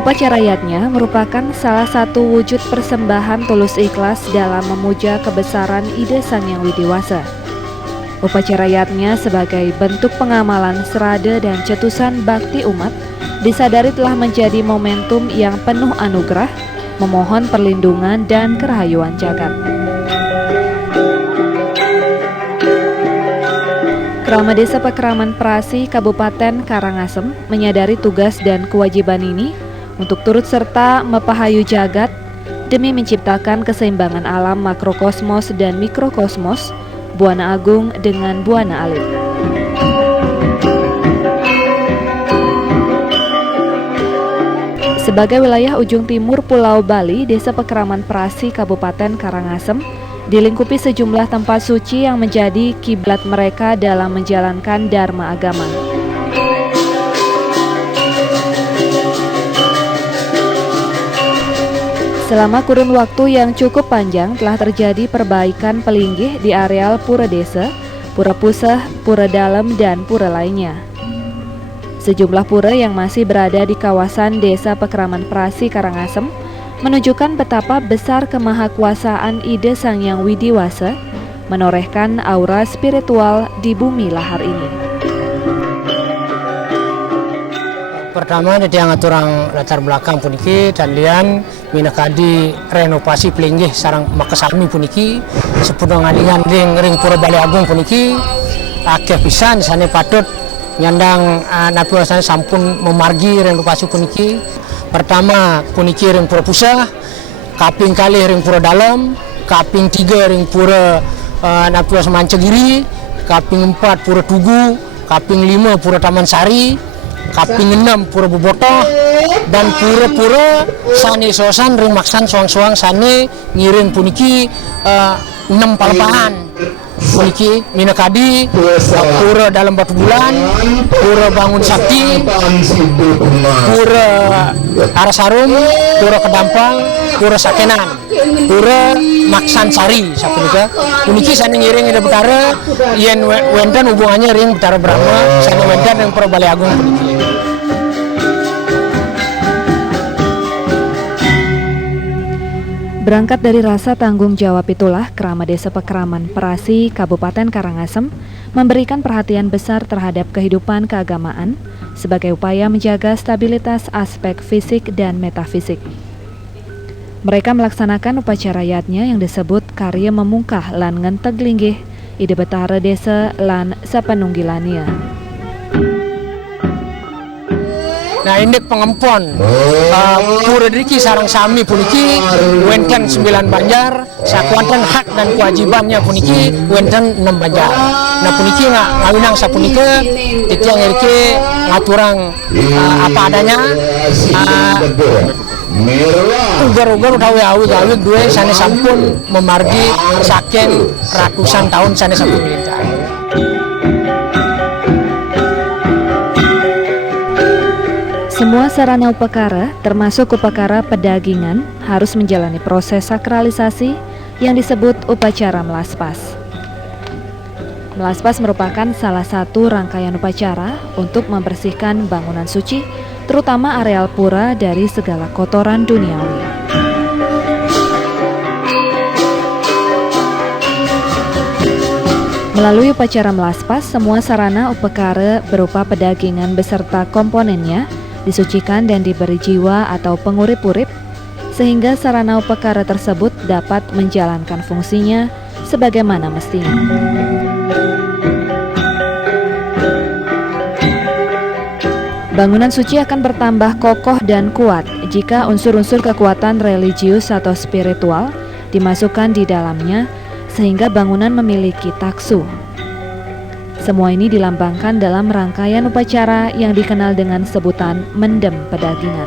Upacara yatnya merupakan salah satu wujud persembahan tulus ikhlas dalam memuja kebesaran ide Sang Hyang Widiwasa. Upacara yatnya sebagai bentuk pengamalan serada dan cetusan bakti umat disadari telah menjadi momentum yang penuh anugerah, memohon perlindungan dan kerahayuan jagat. Krama Desa Pekraman Prasi Kabupaten Karangasem menyadari tugas dan kewajiban ini untuk turut serta mepahayu jagat demi menciptakan keseimbangan alam makrokosmos dan mikrokosmos, Buana Agung dengan Buana Alit. Sebagai wilayah ujung timur Pulau Bali, Desa Pekraman Prasi Kabupaten Karangasem dilingkupi sejumlah tempat suci yang menjadi kiblat mereka dalam menjalankan dharma agama. Selama kurun waktu yang cukup panjang telah terjadi perbaikan pelinggih di areal Pura Desa, Pura Pusah, Pura Dalem, dan pura lainnya. Sejumlah pura yang masih berada di kawasan Desa Pekraman Prasi Karangasem menunjukkan betapa besar kemahakuasaan ide Sang Hyang Widiwasa menorehkan aura spiritual di bumi lahar ini. Pertama dia ngaturang latar belakang puniki dan lian minakadi renovasi pelinggih sarang makasami puniki sepuluh ngalingan ring Pura Bali Agung puniki akeh pisan sana patut nyandang napi wasana sampun memargi renovasi puniki. Pertama puniki ring Pura Pusah, kaping kali ring Pura Dalem, kaping 3 ring Pura napi wasana Mancegiri, kaping 4 Pura Tugu, kaping 5 Pura Taman Sari, kaping 6 Pura Bobotoh, dan pura-pura sane sosan ring maksan soang-soang sane ngiring puniki 6 palepahan puniki minakadi Pura Dalam Batu Bulan, Pura Bangun Sakti, Pura Arasarum, Pura Kedampang, Pura Sakenan, Pura Maksan Sari sapunika puniki sane ngiring ida Betara yen wenten hubungannya ring Betara Brahma sane wenten ring Pura Bali Agung puniki. Berangkat dari rasa tanggung jawab itulah Krama Desa Pekraman Prasi Kabupaten Karangasem memberikan perhatian besar terhadap kehidupan keagamaan sebagai upaya menjaga stabilitas aspek fisik dan metafisik. Mereka melaksanakan upacara yatnya yang disebut karya memungkah lan ngenteg linggih ide Betara Desa lan sapanunggilania. Nah indek pengempon pura diki sarang sami puniki wenten 9 banjar sakuanten hak dan kewajibannya puniki wenten 6 banjar. Nah puniki ngawinang sapunika titiang erike ngaturang apa adanya ugar-ugar awi dua sane sampun memargi saken ratusan tahun sane sampun militer. Semua sarana upakara, termasuk upakara pedagingan, harus menjalani proses sakralisasi yang disebut upacara melaspas. Melaspas merupakan salah satu rangkaian upacara untuk membersihkan bangunan suci, terutama areal pura dari segala kotoran duniawi. Melalui upacara melaspas, semua sarana upakara berupa pedagingan beserta komponennya disucikan dan diberi jiwa atau pengurip-urip sehingga sarana upakara tersebut dapat menjalankan fungsinya sebagaimana mestinya. Bangunan suci akan bertambah kokoh dan kuat jika unsur-unsur kekuatan religius atau spiritual dimasukkan di dalamnya sehingga bangunan memiliki taksu. Semua ini dilambangkan dalam rangkaian upacara yang dikenal dengan sebutan mendem pedagingan.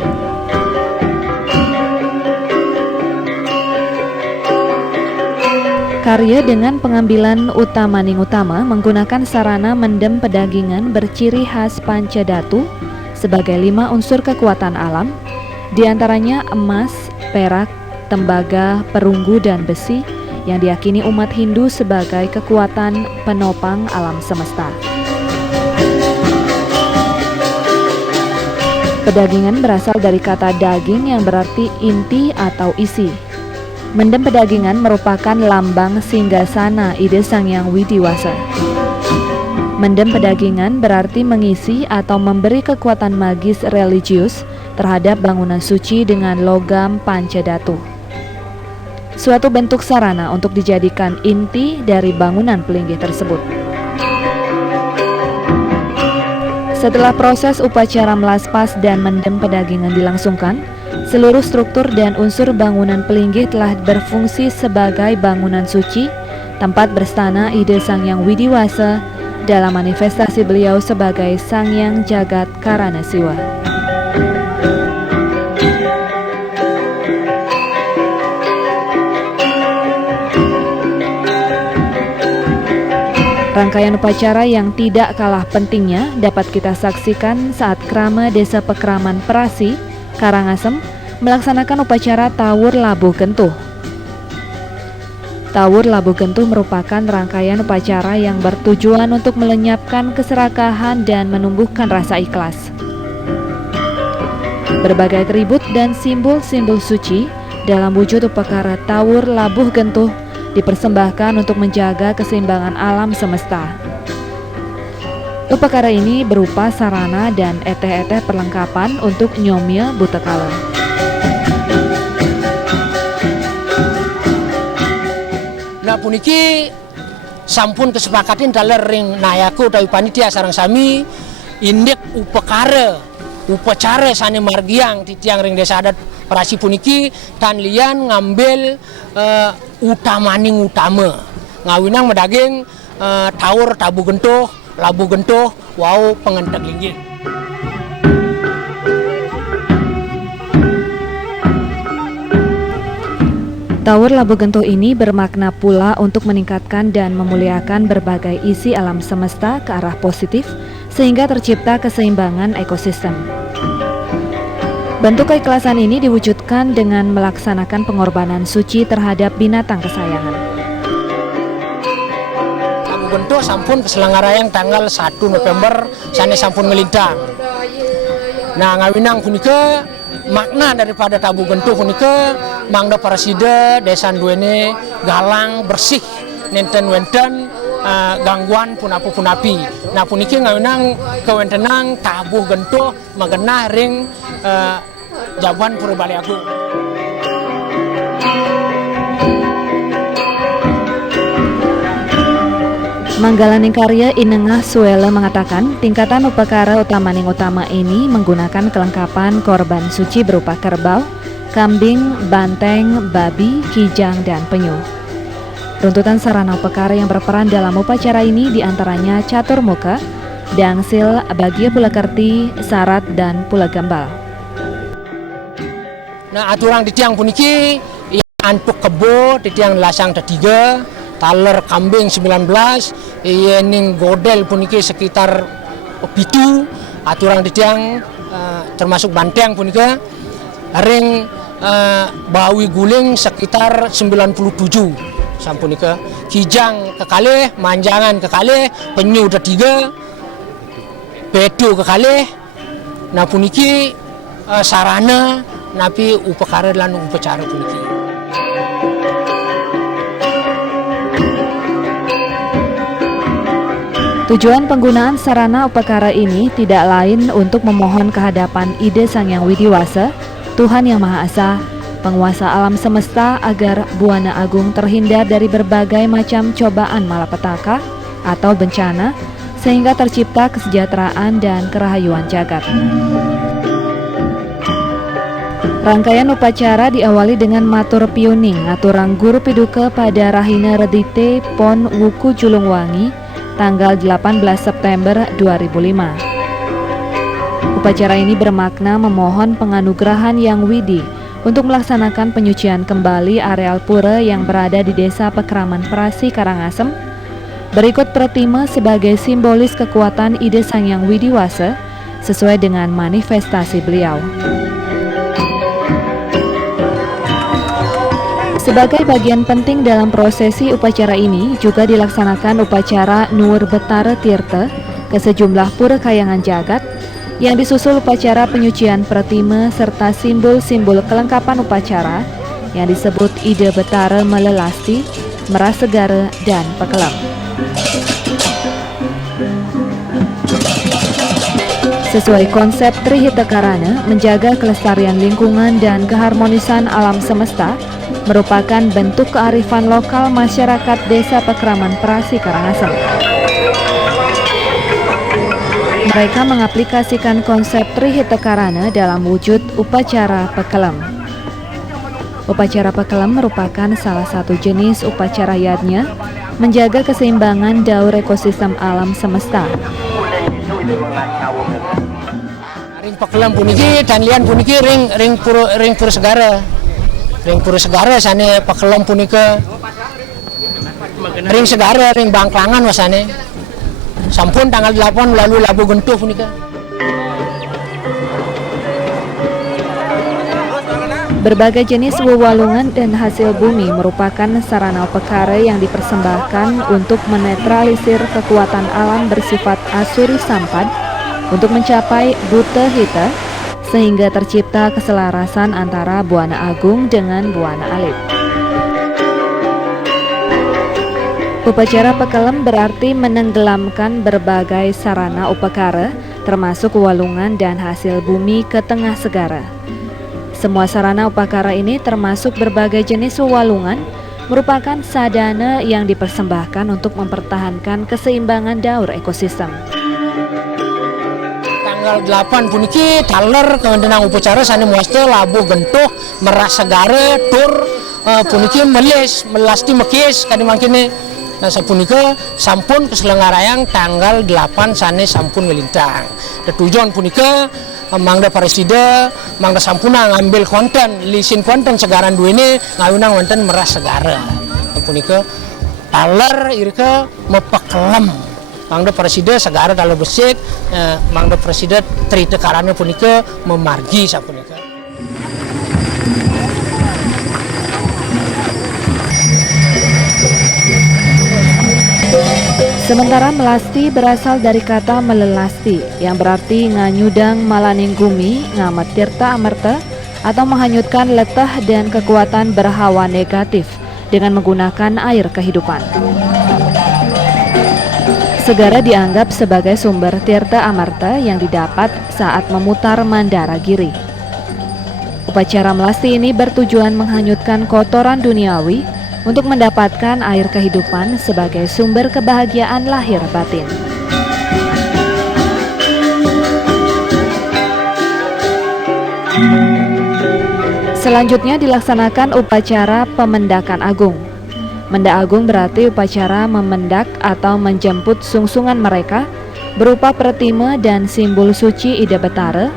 Karya dengan pengambilan utamaning utama menggunakan sarana mendem pedagingan berciri khas pancadhatu sebagai 5 unsur kekuatan alam, diantaranya emas, perak, tembaga, perunggu, dan besi, yang diyakini umat Hindu sebagai kekuatan penopang alam semesta. Pedagingan berasal dari kata daging yang berarti inti atau isi. Mendem pedagingan merupakan lambang singgasana ide Sang Hyang Widiwasa. Mendem pedagingan berarti mengisi atau memberi kekuatan magis religius terhadap bangunan suci dengan logam pancadhatu. Suatu bentuk sarana untuk dijadikan inti dari bangunan pelinggih tersebut. Setelah proses upacara melaspas dan mendem pedagingan dilangsungkan, seluruh struktur dan unsur bangunan pelinggih telah berfungsi sebagai bangunan suci, tempat berstana ide Sang Hyang Widiwasa dalam manifestasi beliau sebagai Sang Hyang Jagat Karana Siwa. Rangkaian upacara yang tidak kalah pentingnya dapat kita saksikan saat Krama Desa Pekraman Perasi, Karangasem melaksanakan upacara Tawur Labuh Gentuh. Tawur Labuh Gentuh merupakan rangkaian upacara yang bertujuan untuk melenyapkan keserakahan dan menumbuhkan rasa ikhlas. Berbagai atribut dan simbol-simbol suci dalam wujud upacara Tawur Labuh Gentuh dipersembahkan untuk menjaga keseimbangan alam semesta. Upacara ini berupa sarana dan eteh-eteh perlengkapan untuk nyomil butekala. Nah puniki sampun kesepakatin dalam ring nayaku dari panitia sarang sami indek upacara sane margiang di tiang ring desa adat Perasi puniki tan lian ngambil utama ngawinang medaging tawur tabu gentuh labu gentuh wau pengentek linggih. Tawur Labuh Gentuh ini bermakna pula untuk meningkatkan dan memuliakan berbagai isi alam semesta ke arah positif sehingga tercipta keseimbangan ekosistem. Bentuk keikhlasan ini diwujudkan dengan melaksanakan pengorbanan suci terhadap binatang kesayangan. Tabu Gentuh sampun keselenggaraan tanggal 1 November sane sampun melintang. Nah ngawinang punika makna daripada Tabu Gentuh punika mangda parasida desa duene galang bersih nenten-wenten gangguan punapi. Nah puniki ngawinang kewentenang Tabu Gentuh magenah ring Jaban Pura Balai Agung. Manggalaning Karya Inengah Suele mengatakan tingkatan upacara utamaning utama ini menggunakan kelengkapan korban suci berupa kerbau, kambing, banteng, babi, kijang, dan penyu. Runtutan sarana upacara yang berperan dalam upacara ini diantaranya catur muka, dangsil, bagia pula kerti, sarat, dan pula gambal. Nah aturan di tiang puniki antuk kebo di tiang lasang ketiga, taler kambing 19, ning godel puniki sekitar pitu, aturan di tiang termasuk banteng punika, ring bawi guling sekitar 97 sampunika, kijang kekalih, manjangan kekalih, penyu ada 3, bedo kekalih. Nah puniki sarana napi upacara lan upacara puniki. Tujuan penggunaan sarana upacara ini tidak lain untuk memohon kehadapan ide Sang Hyang Widiwasa, Tuhan Yang Maha Esa, penguasa alam semesta agar Buana Agung terhindar dari berbagai macam cobaan malapetaka atau bencana sehingga tercipta kesejahteraan dan kerahayuan jagat. Rangkaian upacara diawali dengan matur piuning aturang guru piduka pada Rahina Redite Pon Wuku Julungwangi tanggal 18 September 2005. Upacara ini bermakna memohon penganugerahan Yang Widi untuk melaksanakan penyucian kembali areal pura yang berada di Desa Pekraman Perasi, Karangasem. Berikut pratima sebagai simbolis kekuatan ide Sang Hyang Widiwasa sesuai dengan manifestasi beliau. Sebagai bagian penting dalam prosesi upacara ini juga dilaksanakan upacara Nuwur Betara Tirta ke sejumlah pura kayangan jagat yang disusul upacara penyucian pratima serta simbol-simbol kelengkapan upacara yang disebut Ida Betara Melelasti, Meras Segara, dan Pekelam. Sesuai konsep Trihita Karana, menjaga kelestarian lingkungan dan keharmonisan alam semesta merupakan bentuk kearifan lokal masyarakat Desa Pekraman Perasi, Karangasem. Mereka mengaplikasikan konsep Trihita Karana dalam wujud upacara Pekelam. Upacara Pekelam merupakan salah satu jenis upacara yadnya menjaga keseimbangan daur ekosistem alam semesta. Ring Pekelam puniki dan lian puniki ring pura segara. Ring pura segara sane Pekelam punika. Ring segara ring Bangklangan wasane. Sampun tanggal 8 lalu Labu Gentuh punika. Berbagai jenis wewalungan dan hasil bumi merupakan sarana upakara yang dipersembahkan untuk menetralisir kekuatan alam bersifat asuri sampad untuk mencapai Buta Hita, sehingga tercipta keselarasan antara Buana Agung dengan Buana Alit. Upacara Pekelam berarti menenggelamkan berbagai sarana upakara, termasuk walungan dan hasil bumi ke tengah segara. Semua sarana upakara ini termasuk berbagai jenis walungan, merupakan sadana yang dipersembahkan untuk mempertahankan keseimbangan daur ekosistem. Tanggal 8 puniki taler kewentenang upacara sane muaste Labu Gentuh, Meras Segara, Tur puniki melasti mekis kadi mangkene. Nah sapunika sampun keselenggaraan tanggal 8 sane sampun melintang. Tujuan punika mangda Presida mangda sampuna ngambil konten lisin konten segaran dua ini ngawinang wonten Meras Segara. Punika taler irika mepekelam mangda Presida Segara taler besit mangda Presida Trihita Karana punika memargi sapunika. Sementara melasti berasal dari kata melelasti yang berarti nganyudang malaning gumi ngamat tirta amerta atau menghanyutkan letah dan kekuatan berhawa negatif dengan menggunakan air kehidupan. Segara dianggap sebagai sumber tirta amerta yang didapat saat memutar Mandara Giri. Upacara melasti ini bertujuan menghanyutkan kotoran duniawi untuk mendapatkan air kehidupan sebagai sumber kebahagiaan lahir batin. Selanjutnya dilaksanakan upacara pemendakan agung. Mendak agung berarti upacara memendak atau menjemput sungsungan mereka berupa pratima dan simbol suci Ida Betara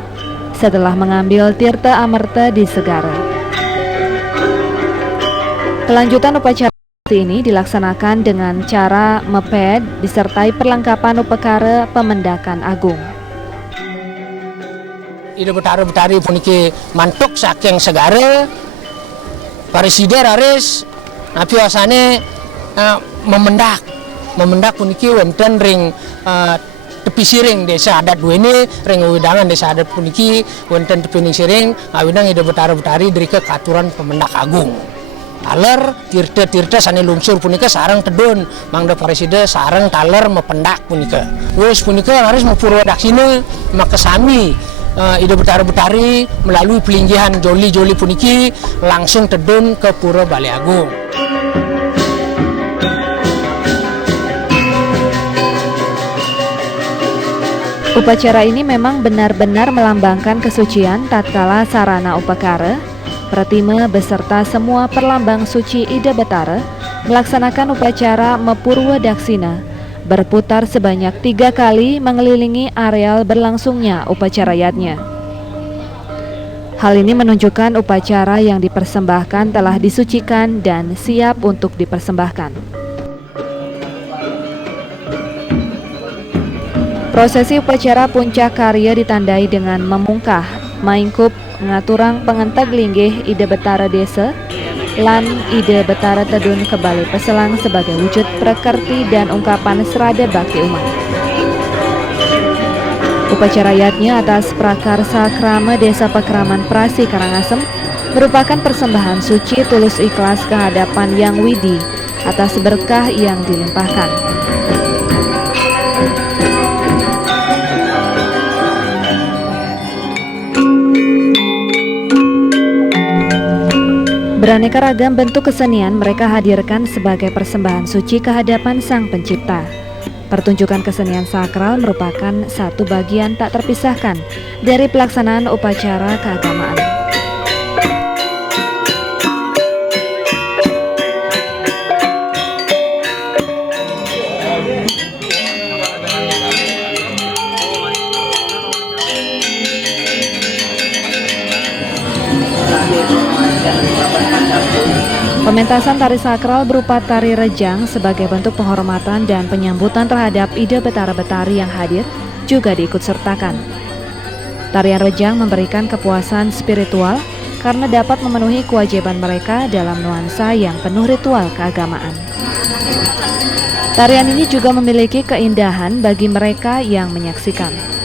setelah mengambil tirta amerta di segara. Kelanjutan upacara ini dilaksanakan dengan cara meped disertai perlengkapan upakara pemendakan agung. Ida Betara Betari puniki mantuk saking segara Presida raris napi wasane memendak puniki wonten ring tepi siring desa adat dua ini ring widangan desa adat puniki wonten tepi siring ngawinang Ida Betara Betari dari katuran pemendak agung. Taler tirta sane lungsur punika sarang tedun mangda Presida sarang taler mependak punika. Wis punika harus mapurwa daksina makesami Ida Betara Betari melalui pelinggihan joli puniki langsung tedun ke Pura Balai Agung. Upacara ini memang benar-benar melambangkan kesucian tatkala sarana upakara pratima beserta semua perlambang suci Ida Betara melaksanakan upacara Mepurwa Daksina berputar sebanyak 3 kali mengelilingi areal berlangsungnya upacara yadnya. Hal ini menunjukkan upacara yang dipersembahkan telah disucikan dan siap untuk dipersembahkan. Prosesi upacara puncak karya ditandai dengan memungkah, maingkup, ngaturang pengentag linggih Ida Betara Desa lan Ida Betara Tedun kembali peselang sebagai wujud prakerti dan ungkapan serada bakti umat. Upacara yatnya atas prakarsa krama Desa Pakraman Prasi Karangasem merupakan persembahan suci tulus ikhlas kehadapan Yang Widi atas berkah yang dilimpahkan. Beraneka ragam bentuk kesenian mereka hadirkan sebagai persembahan suci kehadapan Sang Pencipta. Pertunjukan kesenian sakral merupakan satu bagian tak terpisahkan dari pelaksanaan upacara keagamaan. Pementasan tari sakral berupa tari rejang sebagai bentuk penghormatan dan penyambutan terhadap ide betara-betari yang hadir juga diikutsertakan. Tarian rejang memberikan kepuasan spiritual karena dapat memenuhi kewajiban mereka dalam nuansa yang penuh ritual keagamaan. Tarian ini juga memiliki keindahan bagi mereka yang menyaksikan.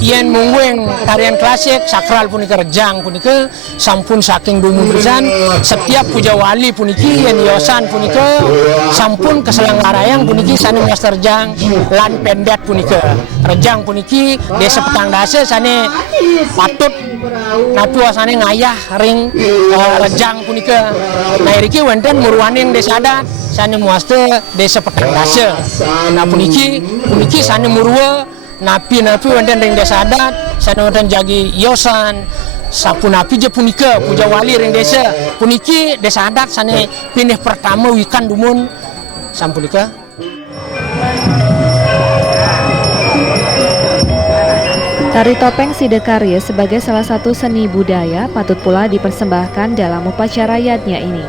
Yen munggueng tarian klasik sakral punika rejang punika sampun saking dumun pisan setiap puja wali puniki yen yosan punika sampun keselenggarayang puniki sane master rejang lan pendet punika rejang puniki desa petang dasa sane patut natu asane ngayah ring rejang punika nah iriki wonten murwaning desa adat sane muaste desa petang dasa nah puniki sane murwa napi wonten ring desa adat sana wonten jagi yosan sampun napi je punika puja wali ring desa puniki desa adat sane pinih pertama wikan dumun sampunika. Tari topeng Sidekarya sebagai salah satu seni budaya patut pula dipersembahkan dalam upacara yatnya ini.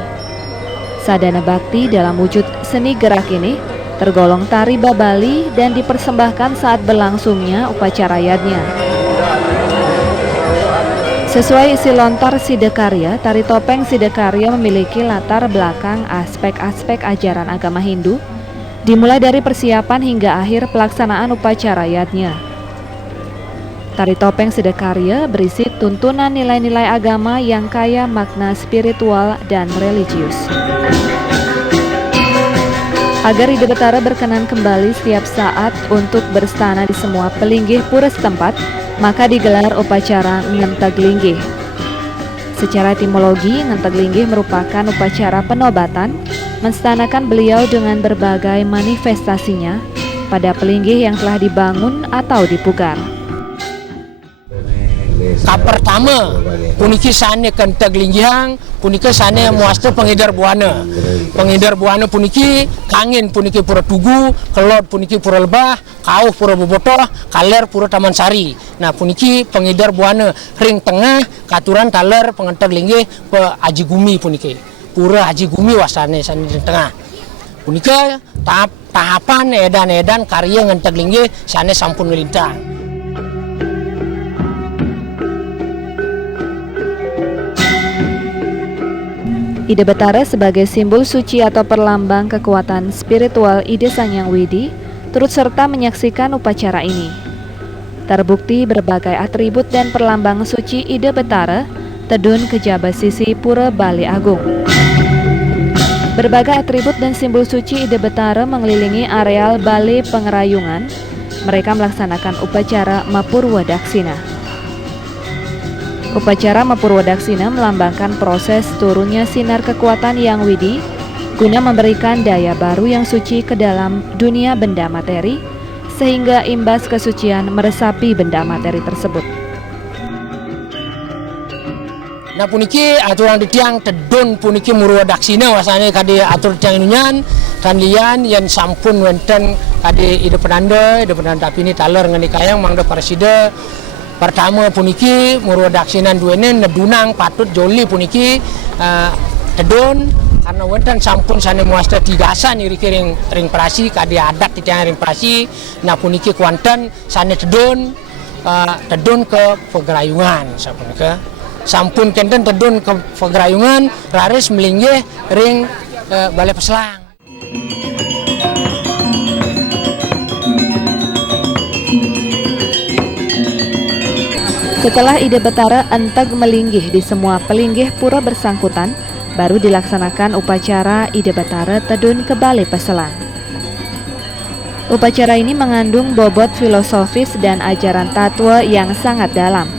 Sadana bakti dalam wujud seni gerak ini tergolong tari babali dan dipersembahkan saat berlangsungnya upacara yatnya. Sesuai isi lontar Sidekarya, tari topeng Sidekarya memiliki latar belakang aspek-aspek ajaran agama Hindu, dimulai dari persiapan hingga akhir pelaksanaan upacara yatnya. Tari topeng Sidekarya berisi tuntunan nilai-nilai agama yang kaya makna spiritual dan religius. Agar ide betara berkenan kembali setiap saat untuk berstana di semua pelinggih pura setempat, maka digelar upacara Ngenteg Linggih. Secara etimologi, Ngenteg Linggih merupakan upacara penobatan, menstanakan beliau dengan berbagai manifestasinya pada pelinggih yang telah dibangun atau dipugar. Pertama puniki sane Ngenteg Linggihang puniki sane muaste pengedar buana puniki kangin puniki pura tugu kelot puniki pura lebah kauh pura bobotoh kaler pura taman sari nah puniki pengedar buana ring tengah katuran taler Ngenteg Linggih pe Aji Gumi puniki pura Aji Gumi wasane sane di tengah punika tahapan edan karya Ngenteg Linggih sane sampun melintang. Ide betara sebagai simbol suci atau perlambang kekuatan spiritual ide Sang Yang Widi turut serta menyaksikan upacara ini. Terbukti berbagai atribut dan perlambang suci ide betara tedun kejaba sisi Pura Bali Agung. Berbagai atribut dan simbol suci ide betara mengelilingi areal Balai Pengerayungan. Mereka melaksanakan upacara Mapurwa Daksina. Upacara Mapurwa Daksina melambangkan proses turunnya sinar kekuatan Yang Widi guna memberikan daya baru yang suci ke dalam dunia benda materi sehingga imbas kesucian meresapi benda materi tersebut. Nah puniki aturan ditiang tedun puniki Murwa Daksina wasane kadi atur tiang inunyan dan lian yang sampun wenten kadi ide penanda tapi ini taler ngeni kayang mangda parsida. Pertama puniki Murwa Daksina duene nedunang patut joli puniki tedun karena wonten sampun sane muasta tigasan iri ring prasi kadi adat titiang ring prasi nah puniki kuanten sane tedun ke Pegerayungan sampun kenten tedun ke Pegerayungan raris melinggih ring Balai Peselang. Setelah Ide Betara enteg melinggih di semua pelinggih pura bersangkutan, baru dilaksanakan upacara Ide Betara Tedun ke Balai Peselang. Upacara ini mengandung bobot filosofis dan ajaran tatwa yang sangat dalam.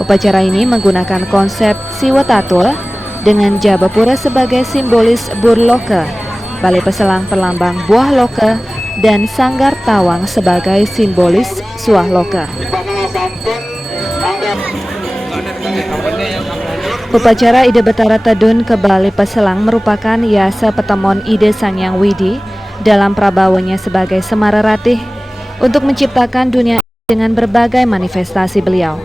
Upacara ini menggunakan konsep Siwa Tatwa dengan Jabapura sebagai simbolis Burloka, Balai Peselang perlambang Buah Loka, dan Sanggar Tawang sebagai simbolis Suah Loka. Upacara Ide Betara Tedun ke Balai Peselang merupakan yasa petemon Ide Sangyang Widi dalam prabawanya sebagai Semara Ratih untuk menciptakan dunia dengan berbagai manifestasi beliau.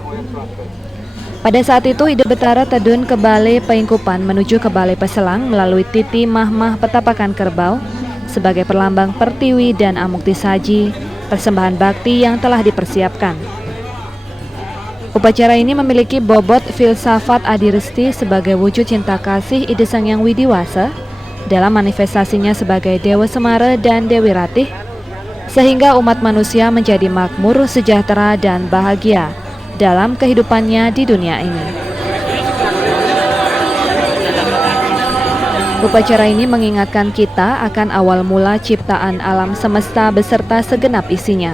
Pada saat itu Ide Betara Tedun ke Balai Peingkupan menuju ke Balai Peselang melalui Titi Mahmah Petapakan Kerbau sebagai perlambang Pertiwi dan Amukti Saji, persembahan bakti yang telah dipersiapkan. Upacara ini memiliki bobot filsafat adiresti sebagai wujud cinta kasih Ide Sangyang Widiwasa dalam manifestasinya sebagai Dewa Semara dan Dewi Ratih, sehingga umat manusia menjadi makmur, sejahtera, dan bahagia dalam kehidupannya di dunia ini. Upacara ini mengingatkan kita akan awal mula ciptaan alam semesta beserta segenap isinya.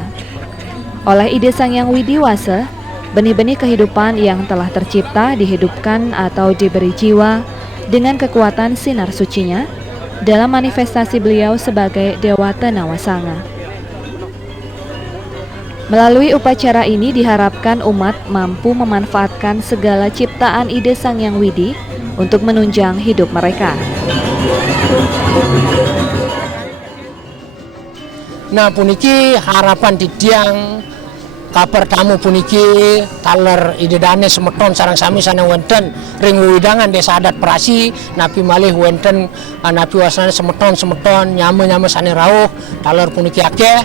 Oleh Ide Sangyang Widiwasa, benih-benih kehidupan yang telah tercipta dihidupkan atau diberi jiwa dengan kekuatan sinar sucinya dalam manifestasi beliau sebagai Dewata Nawasanga. Melalui upacara ini diharapkan umat mampu memanfaatkan segala ciptaan Ide Sangyang Widi untuk menunjang hidup mereka. Nah puniki harapan didiang kabar tamu puniki taler Ide Dane semeton sarang sami sana wonten ring widangan desa adat Perasi napi malih wonten napi wasana semeton nyame sane rawuh taler puniki akeh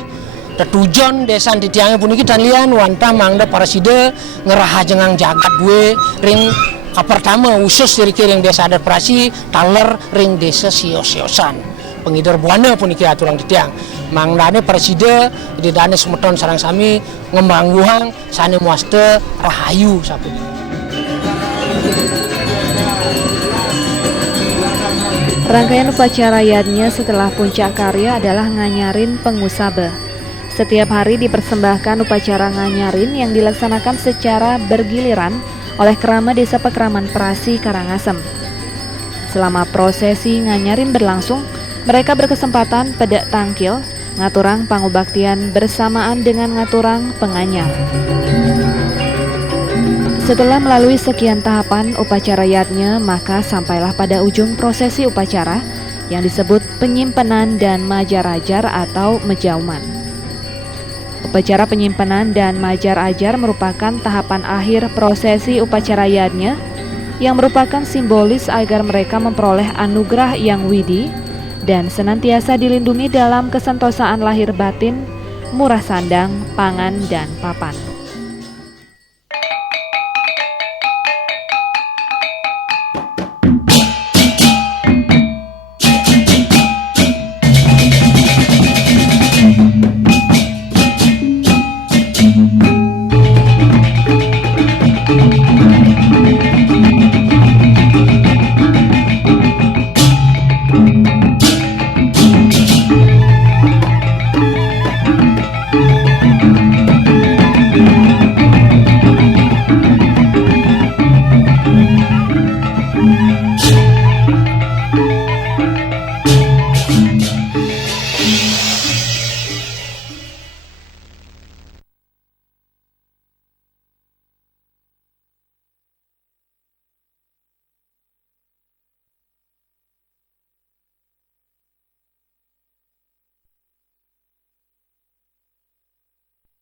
tetujon desa ditiange puniki dan lian wanta mangda paraside ngeraha jengang jagat duwe ring kabar tamu khusus dari ring desa adat Perasi taler ring desa sios-siosan pengidar buana puniki aturan ditiang mangdane preside Ide Dane semeton sarang sami ngembangguhang sane muaste rahayu sapu. Rangkaian upacara yadnya setelah puncak karya adalah nganyarin pengusabe. Setiap hari dipersembahkan upacara nganyarin yang dilaksanakan secara bergiliran oleh kerama Desa Pekraman Perasi Karangasem. Selama prosesi nganyarin berlangsung, mereka berkesempatan pedek tangkil, ngaturang pangubaktian bersamaan dengan ngaturang penganyar. Setelah melalui sekian tahapan upacara yadnya, maka sampailah pada ujung prosesi upacara yang disebut penyimpanan dan majar-ajar atau mejauman. Upacara penyimpanan dan majar-ajar merupakan tahapan akhir prosesi upacara yadnya yang merupakan simbolis agar mereka memperoleh anugerah yang widi dan senantiasa dilindungi dalam kesentosaan lahir batin, murah sandang, pangan, dan papan.